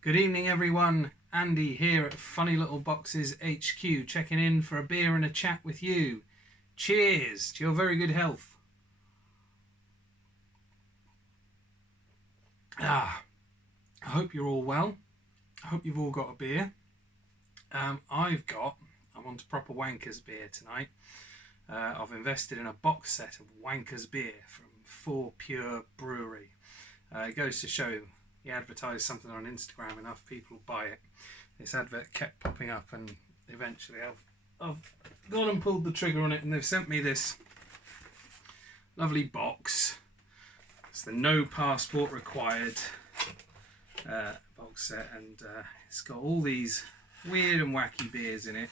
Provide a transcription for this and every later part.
Good evening, everyone. Andy here at Funny Little Boxes HQ, checking in for a beer and a chat with you. Cheers to your very good health. I hope you're all well. I hope you've all got a beer. I'm on to proper Wankers beer tonight. I've invested in a box set of Wankers beer from 4 Pure Brewery. It goes to show, you advertise something on Instagram, enough people buy it. This advert kept popping up, and eventually I've gone and pulled the trigger on it, and they've sent me this lovely box. It's the no passport required box set, and it's got all these weird and wacky beers in it.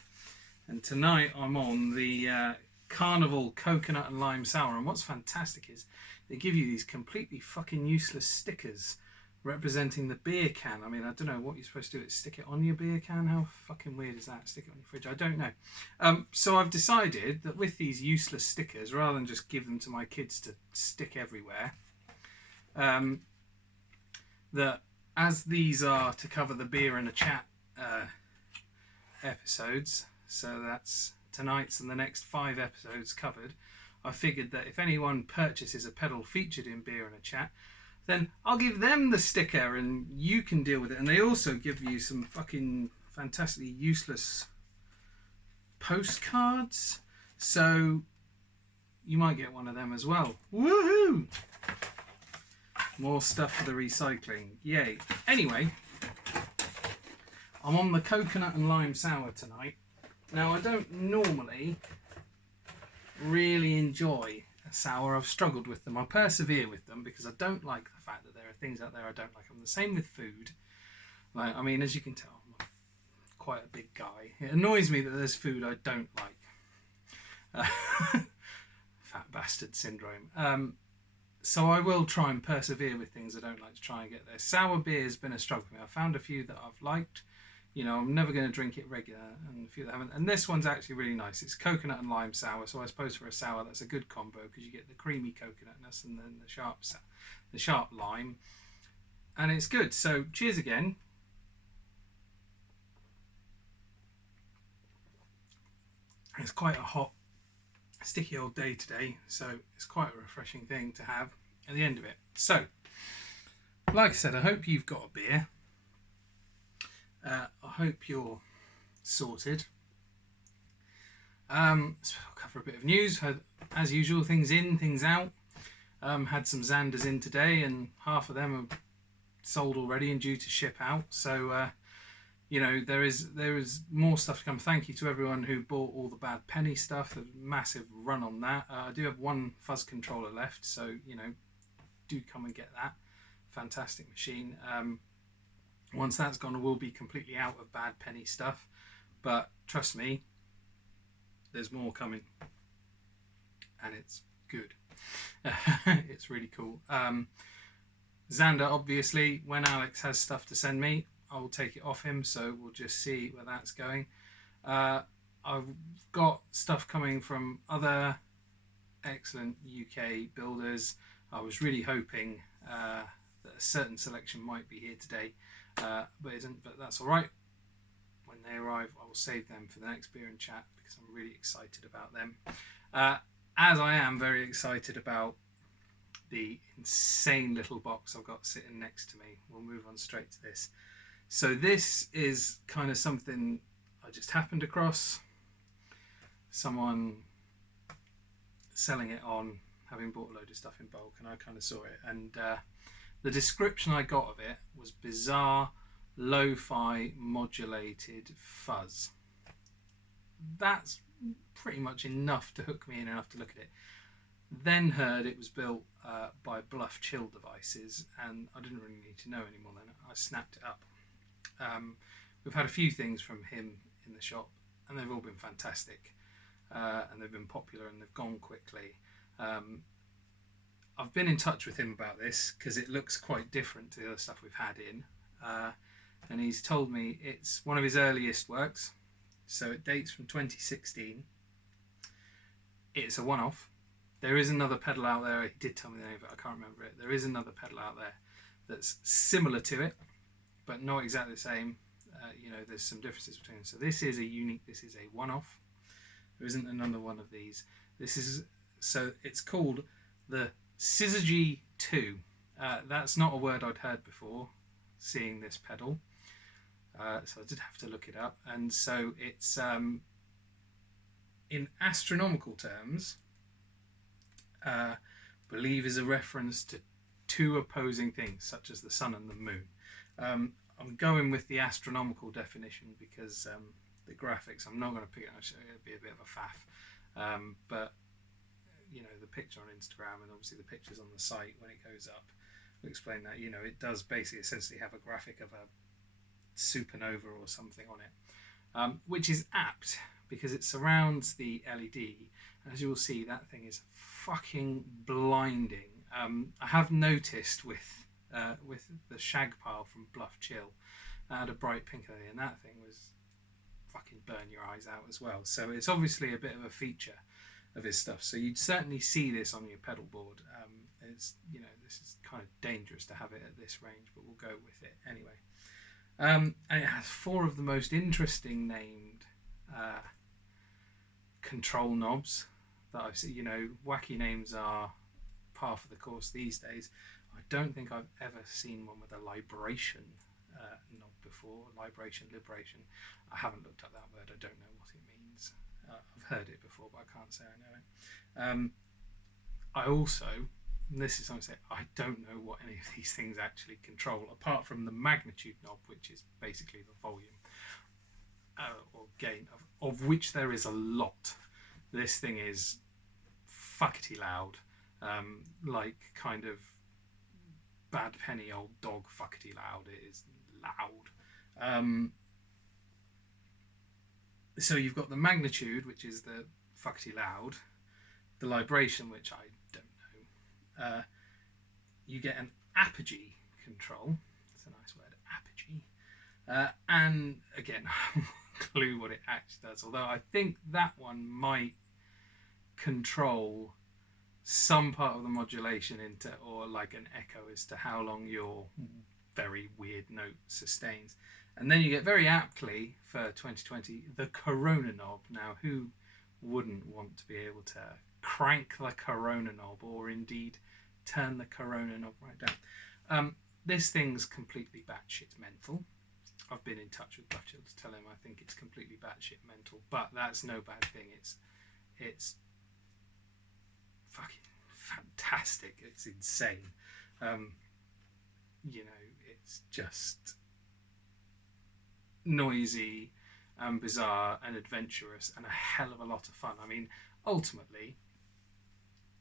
And tonight I'm on the Carnival Coconut and Lime Sour, and what's fantastic is they give you these completely fucking useless stickers representing the beer can. I mean, I don't know what you're supposed to do. Stick it on your beer can? How fucking weird is that? Stick it on your fridge? I don't know. So I've decided that with these useless stickers, rather than just give them to my kids to stick everywhere, that as these are to cover the beer and a chat episodes, so that's tonight's and the next 5 episodes covered, I figured that if anyone purchases a pedal featured in Beer and a Chat, then I'll give them the sticker and you can deal with it. And they also give you some fucking fantastically useless postcards, so you might get one of them as well. Woohoo! More stuff for the recycling. Yay. Anyway, I'm on the Coconut and Lime Sour tonight. Now, I don't normally really enjoy a sour. I've struggled with them. I persevere with them because I don't like the fact that there are things out there I don't like. I'm the same with food. Like, I mean, as you can tell, I'm quite a big guy. It annoys me that there's food I don't like. Fat bastard syndrome. So I will try and persevere with things I don't like to try and get there. Sour beer has been a struggle for me. I've found a few that I've liked. You know, I'm never going to drink it regular, and a few that haven't. And this one's actually really nice. It's coconut and lime sour, so I suppose for a sour that's a good combo because you get the creamy coconutness and then the sharp lime, and it's good. So cheers again. It's quite a hot, sticky old day today, so it's quite a refreshing thing to have at the end of it. So, like I said, I hope you've got a beer. I hope you're sorted. So I'll cover a bit of news. Had, as usual, things in, things out. Had some Xanders in today, and half of them are sold already and due to ship out. So, you know, there is more stuff to come. Thank you to everyone who bought all the Bad Penny stuff. There's a massive run on that. I do have one fuzz controller left, so, you know, do come and get that. Fantastic machine. Once that's gone, we'll be completely out of Bad Penny stuff. But trust me, there's more coming. And it's good. It's really cool. Xander, obviously, when Alex has stuff to send me, I will take it off him. So we'll just see where that's going. I've got stuff coming from other excellent UK builders. I was really hoping that a certain selection might be here today. But isn't. But that's all right. When they arrive, I will save them for the next Beer and Chat because I'm really excited about them. As I am very excited about the insane little box I've got sitting next to me. We'll move on straight to this. So this is kind of something I just happened across. Someone selling it on, having bought a load of stuff in bulk, and I kind of saw it, and the description I got of it was bizarre, lo-fi modulated fuzz. That's pretty much enough to hook me in, enough to look at it. Then heard it was built by Bluff Chill Devices, and I didn't really need to know anymore then. I snapped it up. We've had a few things from him in the shop, and they've all been fantastic, and they've been popular and they've gone quickly. I've been in touch with him about this because it looks quite different to the other stuff we've had in, and he's told me it's one of his earliest works, so it dates from 2016. It's a one-off. There is another pedal out there. He did tell me the name of it. I can't remember it. There is another pedal out there that's similar to it, but not exactly the same. You know, there's some differences between them. So this is a unique, this is a one-off. There isn't another one of these. This is, so it's called the Syzygy II. That's not a word I'd heard before, seeing this pedal. So I did have to look it up. And so it's, in astronomical terms, believe is a reference to two opposing things, such as the sun and the moon. I'm going with the astronomical definition because the graphics, I'm not going to pick it up, it'd be a bit of a faff. But, you know, the picture on Instagram and obviously the pictures on the site when it goes up will explain that, you know, it does basically essentially have a graphic of a supernova or something on it, which is apt because it surrounds the LED. As you will see, that thing is fucking blinding. I have noticed with the shag pile from Bluff Chill, that had a bright pink LED, and that thing was fucking burn your eyes out as well. So it's obviously a bit of a feature of his stuff. So you'd certainly see this on your pedal board. It's, you know, this is kind of dangerous to have it at this range, but we'll go with it anyway. And it has four of the most interesting named control knobs that I've seen. You know, wacky names are par for the course these days. I don't think I've ever seen one with a libration knob before. Liberation. I haven't looked up that word. I don't know what it means. I've heard it before, but I can't say I know it. I also, and this is something I don't know what any of these things actually control, apart from the magnitude knob, which is basically the volume or gain, of which there is a lot. This thing is fuckety loud, like kind of bad penny old dog fuckety loud. It is loud. So you've got the magnitude, which is the fuckety loud, the libration, which I don't know. You get an apogee control. That's a nice word, apogee. And again, I have no clue what it actually does, although I think that one might control some part of the modulation into, or like an echo as to how long your very weird note sustains. And then you get very aptly for 2020 the Corona knob. Now, who wouldn't want to be able to crank the Corona knob, or indeed turn the Corona knob right down? This thing's completely batshit mental. I've been in touch with Bluff Chill to tell him I think it's completely batshit mental, but that's no bad thing. It's fucking fantastic. It's insane. You know, it's just noisy and bizarre and adventurous and a hell of a lot of fun. I mean, ultimately,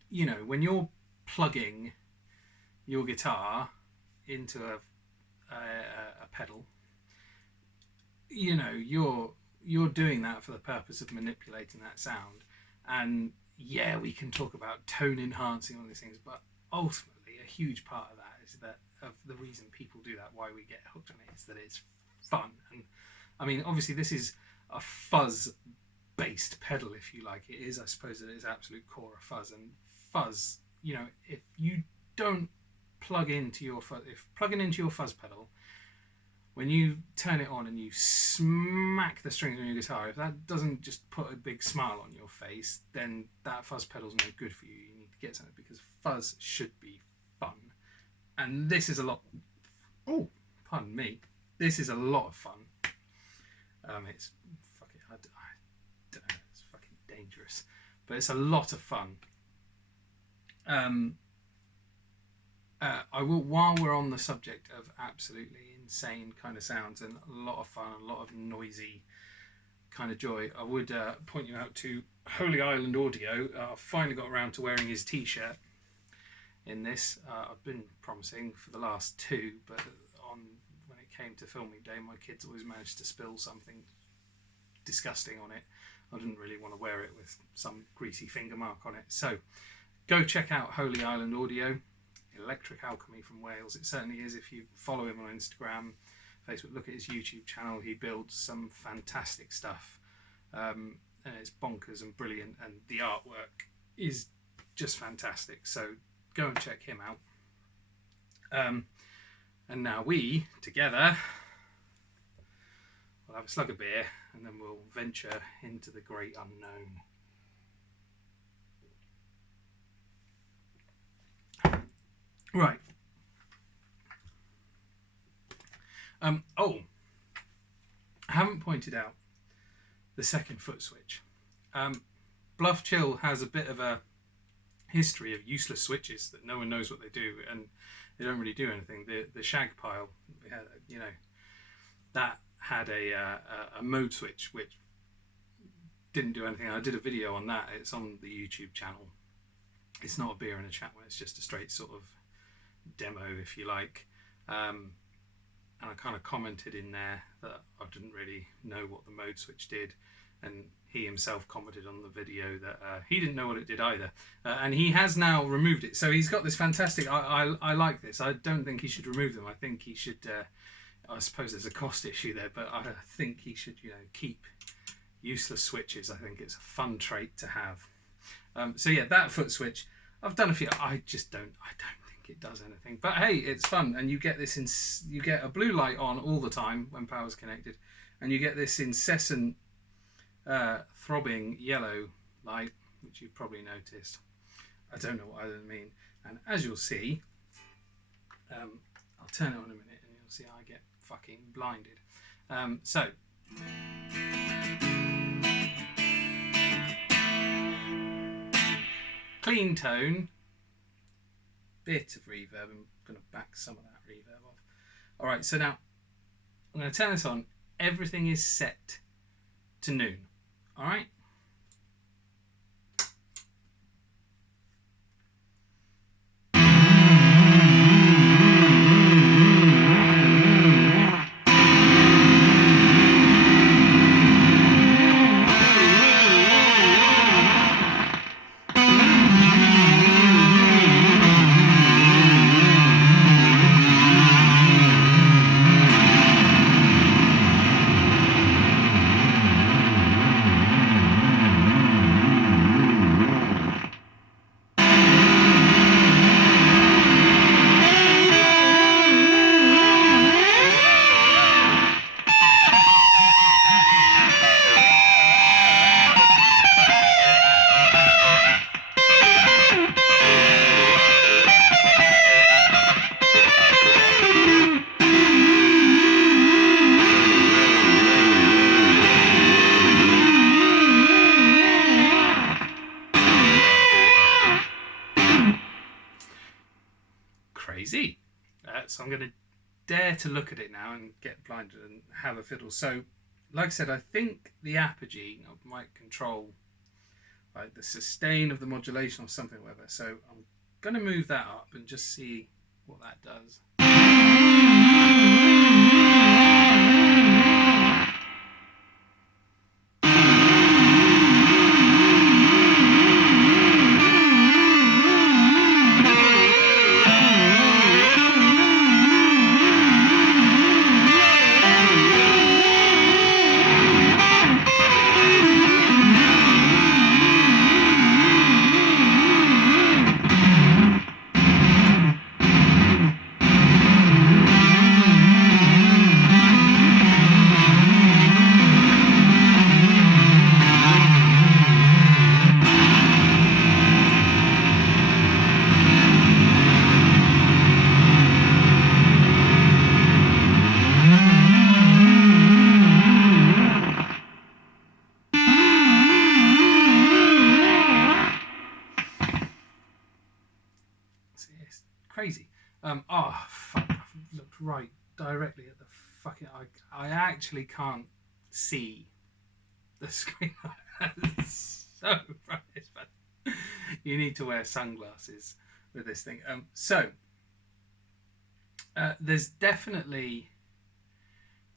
you know, when you're plugging your guitar into a pedal, you know, you're doing that for the purpose of manipulating that sound. And yeah, we can talk about tone enhancing, all these things, but ultimately a huge part of that is that of the reason people do that, why we get hooked on it, is that it's fun. And I mean, obviously this is a fuzz based pedal, if you like. It is, I suppose, at its absolute core of fuzz. And fuzz, you know, if you don't plug into your fuzz, if plugging into your fuzz pedal, when you turn it on and you smack the strings on your guitar, if that doesn't just put a big smile on your face, then that fuzz pedal's no good for you. You need to get something, because fuzz should be fun. And this is a lot... Oh, pardon me. This is a lot of fun. It's fucking... I don't know, it's fucking dangerous. But it's a lot of fun. I will, while we're on the subject of absolutely insane kind of sounds and a lot of fun, a lot of noisy kind of joy, I would point you out to Holy Island Audio. I've finally got around to wearing his t-shirt in this. I've been promising for the last two, but when it came to filming day, my kids always managed to spill something disgusting on it. I didn't really want to wear it with some greasy finger mark on it. So go check out Holy Island Audio. Electric Alchemy from Wales. It certainly is. If you follow him on Instagram, Facebook, look at his YouTube channel. He builds some fantastic stuff, and it's bonkers and brilliant, and the artwork is just fantastic. So go and check him out. And now we, together, will have a slug of beer and then we'll venture into the great unknown. Right. Oh, I haven't pointed out the second foot switch. Bluff Chill has a bit of a history of useless switches that no one knows what they do, and they don't really do anything. The shag pile, you know, that had a mode switch which didn't do anything. I did a video on that. It's on the YouTube channel. It's not a beer in a chat one. It's just a straight sort of demo, if you like. And I kind of commented in there that I didn't really know what the mode switch did, and he himself commented on the video that he didn't know what it did either, and he has now removed it. So he's got this fantastic, I like this. I don't think he should remove them. I think he should, I suppose there's a cost issue there, but I think he should, you know, keep useless switches. I think it's a fun trait to have. So yeah, that foot switch, I've done a few. I don't think it does anything, but hey, it's fun, and you get this you get a blue light on all the time when power's connected, and you get this incessant throbbing yellow light, which you've probably noticed. I don't know what I mean, and as you'll see, I'll turn it on in a minute and you'll see I get fucking blinded. So clean tone, bit of reverb. I'm going to back some of that reverb off. All right, so now I'm going to turn this on. Everything is set to noon. All right. Crazy. So I'm going to dare to look at it now and get blinded and have a fiddle. So like I said, I think the apogee might control like the sustain of the modulation or something, whatever. So I'm going to move that up and just see what that does. It's crazy. Oh fuck! I've looked right directly at the fucking. I actually can't see the screen. It's so bright. But you need to wear sunglasses with this thing. So there's definitely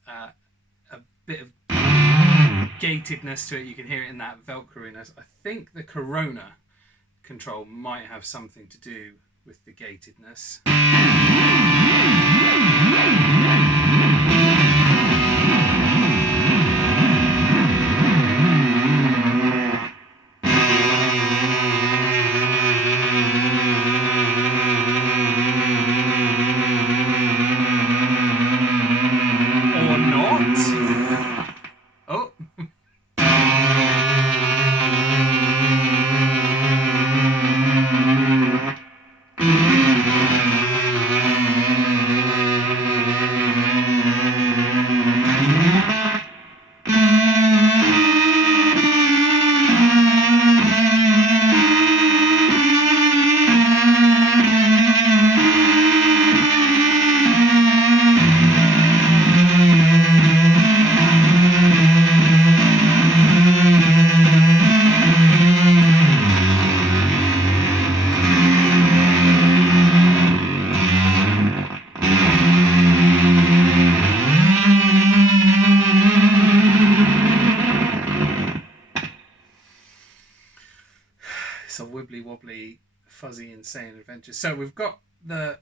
a bit of gatedness to it. You can hear it in that Velcro-iness. I think the Corona control might have something to do with the gatedness. incredibly fuzzy, insane adventure. So we've got the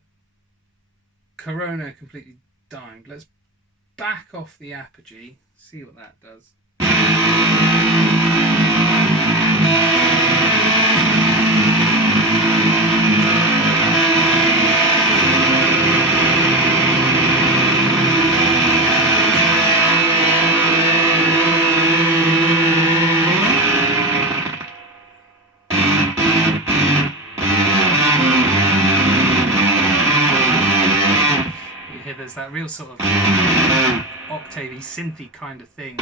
Corona completely dimed. Let's back off the apogee, see what that does. There's that real sort of octavey, synthy kind of thing.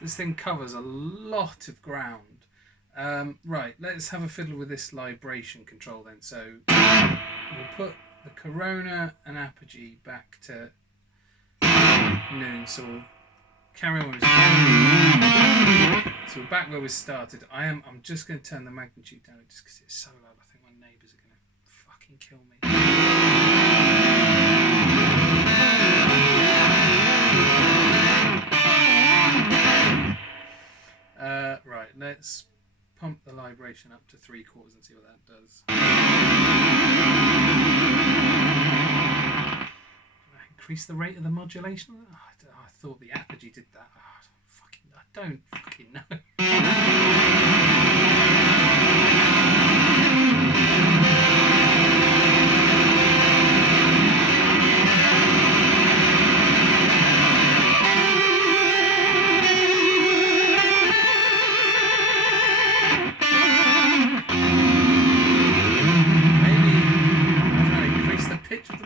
This thing covers a lot of ground. Right, let's have a fiddle with this libration control then. So we'll put the Corona and apogee back to noon, so we'll carry on with so we're back where we started. I'm just going to turn the magnitude down just because it's so loud. I think my neighbours are going to fucking kill me. Right, let's pump the libration up to 3/4 and see what that does. Increase the rate of the modulation? Oh, I thought the apogee did that. Oh, I don't fucking know.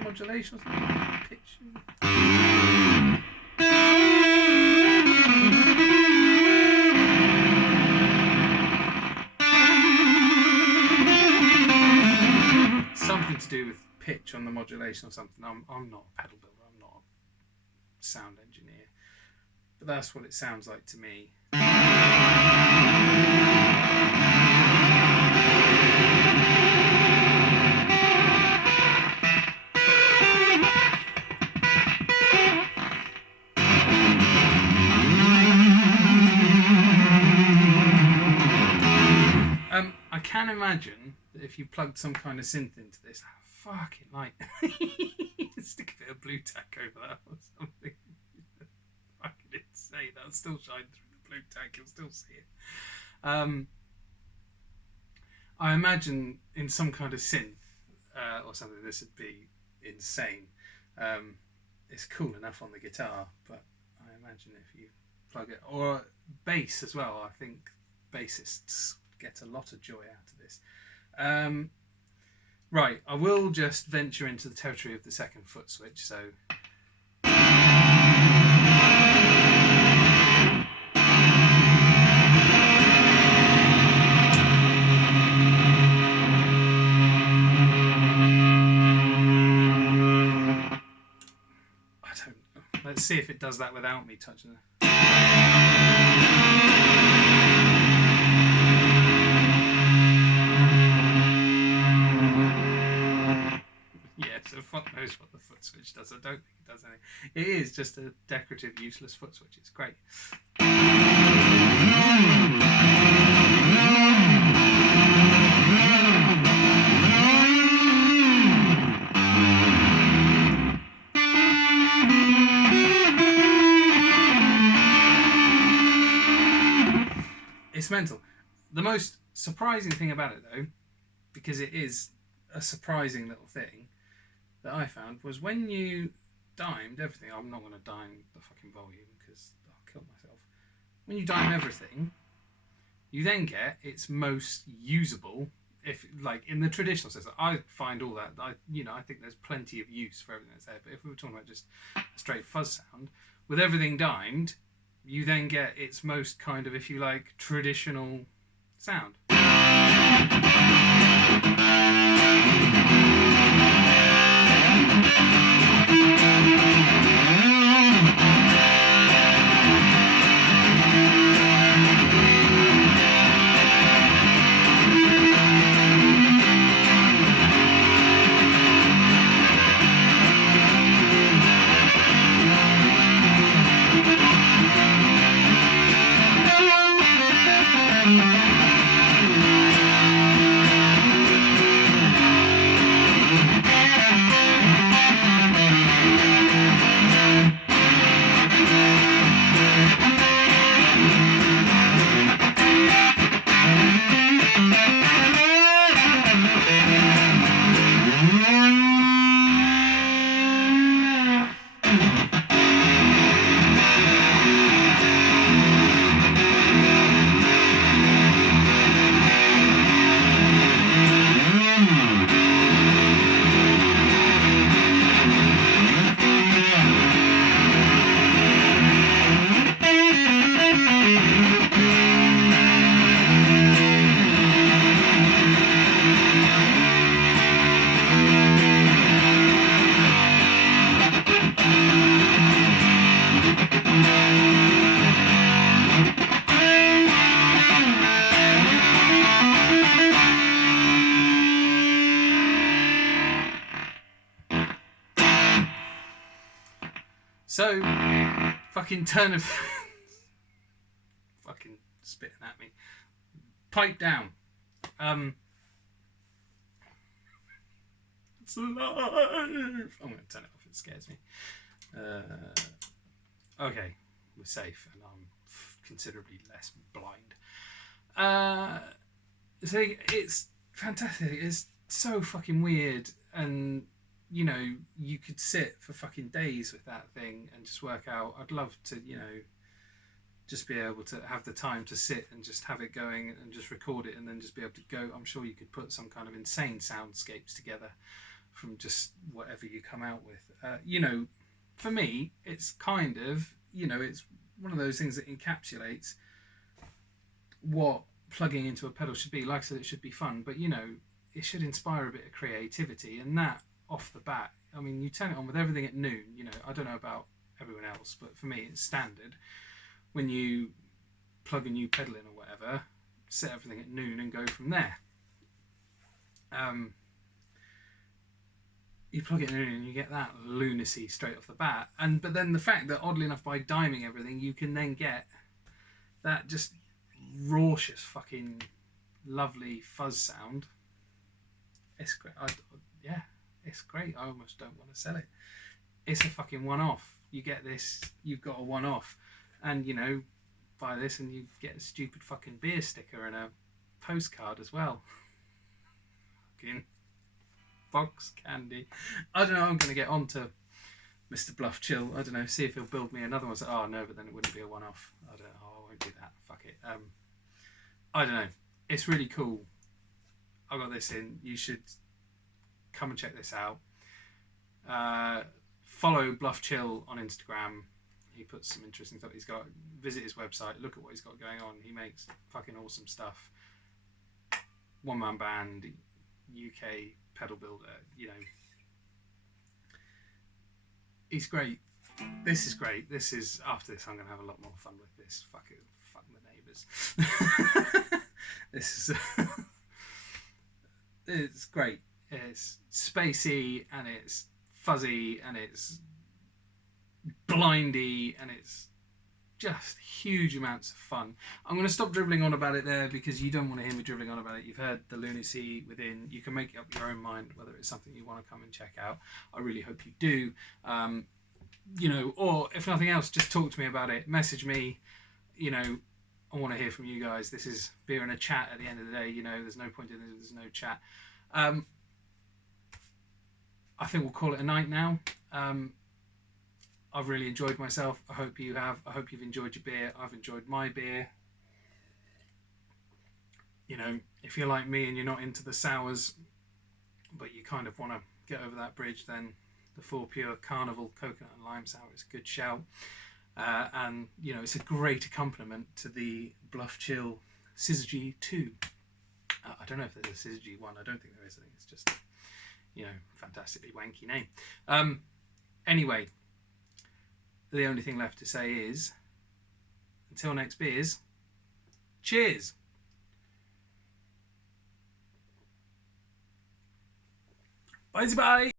Modulation or something. Pitch. Something to do with pitch on the modulation or something. I'm not a pedal builder. I'm not a sound engineer, but that's what it sounds like to me. I can imagine that if you plugged some kind of synth into this, fucking like stick a bit of blue tack over that or something. Fucking insane. That'll still shine through the blue tack. You'll still see it. I imagine in some kind of synth or something, this would be insane. It's cool enough on the guitar, but I imagine if you plug it, or bass as well. I think bassists get a lot of joy out of this. Right, I will just venture into the territory of the second foot switch. So let's see if it does that without me touching it. Yeah, so fuck knows what the foot switch does. I don't think it does anything. It is just a decorative, useless foot switch. It's great. It's mental. The most surprising thing about it, though, because it is a surprising little thing that I found, was when you dimed everything. I'm not going to dime the fucking volume because I'll kill myself. When you dime everything, you then get its most usable. If like in the traditional sense, I find all that. I think there's plenty of use for everything that's there. But if we were talking about just a straight fuzz sound, with everything dimed, you then get its most kind of, if you like, traditional sound. So, fucking turn of... fucking spitting at me. Pipe down. It's alive! I'm going to turn it off, it scares me. Okay, we're safe, and I'm considerably less blind. So it's fantastic. It's so fucking weird, and you know, you could sit for fucking days with that thing and just work out. I'd love to, you know, just be able to have the time to sit and just have it going and just record it and then just be able to go. I'm sure you could put some kind of insane soundscapes together from just whatever you come out with. You know, for me, it's kind of, you know, it's one of those things that encapsulates what plugging into a pedal should be. Like I said, it should be fun, but you know, it should inspire a bit of creativity, and that off the bat, I mean, you turn it on with everything at noon, you know, I don't know about everyone else, but for me it's standard. When you plug a new pedal in or whatever, set everything at noon and go from there. You plug it in and you get that lunacy straight off the bat. But then the fact that, oddly enough, by diming everything, you can then get that just raucous fucking lovely fuzz sound. It's great. Yeah, it's great. I almost don't want to sell it. It's a fucking one-off. You get this, you've got a one-off. And, you know, buy this and you get a stupid fucking beer sticker and a postcard as well. Fucking box candy. I don't know, I'm going to get on to Mr. Bluff Chill. I don't know, see if he'll build me another one. So, oh, no, but then it wouldn't be a one-off. I don't know, I won't do that. Fuck it. I don't know. It's really cool. I got this in. You should come and check this out. Follow Bluff Chill on Instagram. He puts some interesting stuff. He's got, visit his website, look at what he's got going on. He makes fucking awesome stuff. One-man band, UK pedal builder, you know. He's great. This is great. This is, after this, I'm going to have a lot more fun with this. Fuck it. Fuck the neighbours. This is, it's great. It's spacey, and it's fuzzy, and it's blindy, and it's just huge amounts of fun. I'm going to stop dribbling on about it there because you don't want to hear me dribbling on about it. You've heard the lunacy within. You can make up your own mind whether it's something you want to come and check out. I really hope you do. You know, or if nothing else, just talk to me about it. Message me. You know, I want to hear from you guys. This is beer and a chat at the end of the day. You know, there's no point in this. There's no chat. I think we'll call it a night now. I've really enjoyed myself. I hope you have. I hope you've enjoyed your beer. I've enjoyed my beer. You know, if you're like me and you're not into the sours, but you kind of want to get over that bridge, then the 4 Pure Carnival Coconut and Lime Sour is a good shout. And, you know, it's a great accompaniment to the Bluff Chill Syzygy II. I don't know if there's a Syzygy 1. I don't think there is. I think it's just, you know, fantastically wanky name. Anyway, the only thing left to say is, until next beers, cheers! Bye-bye!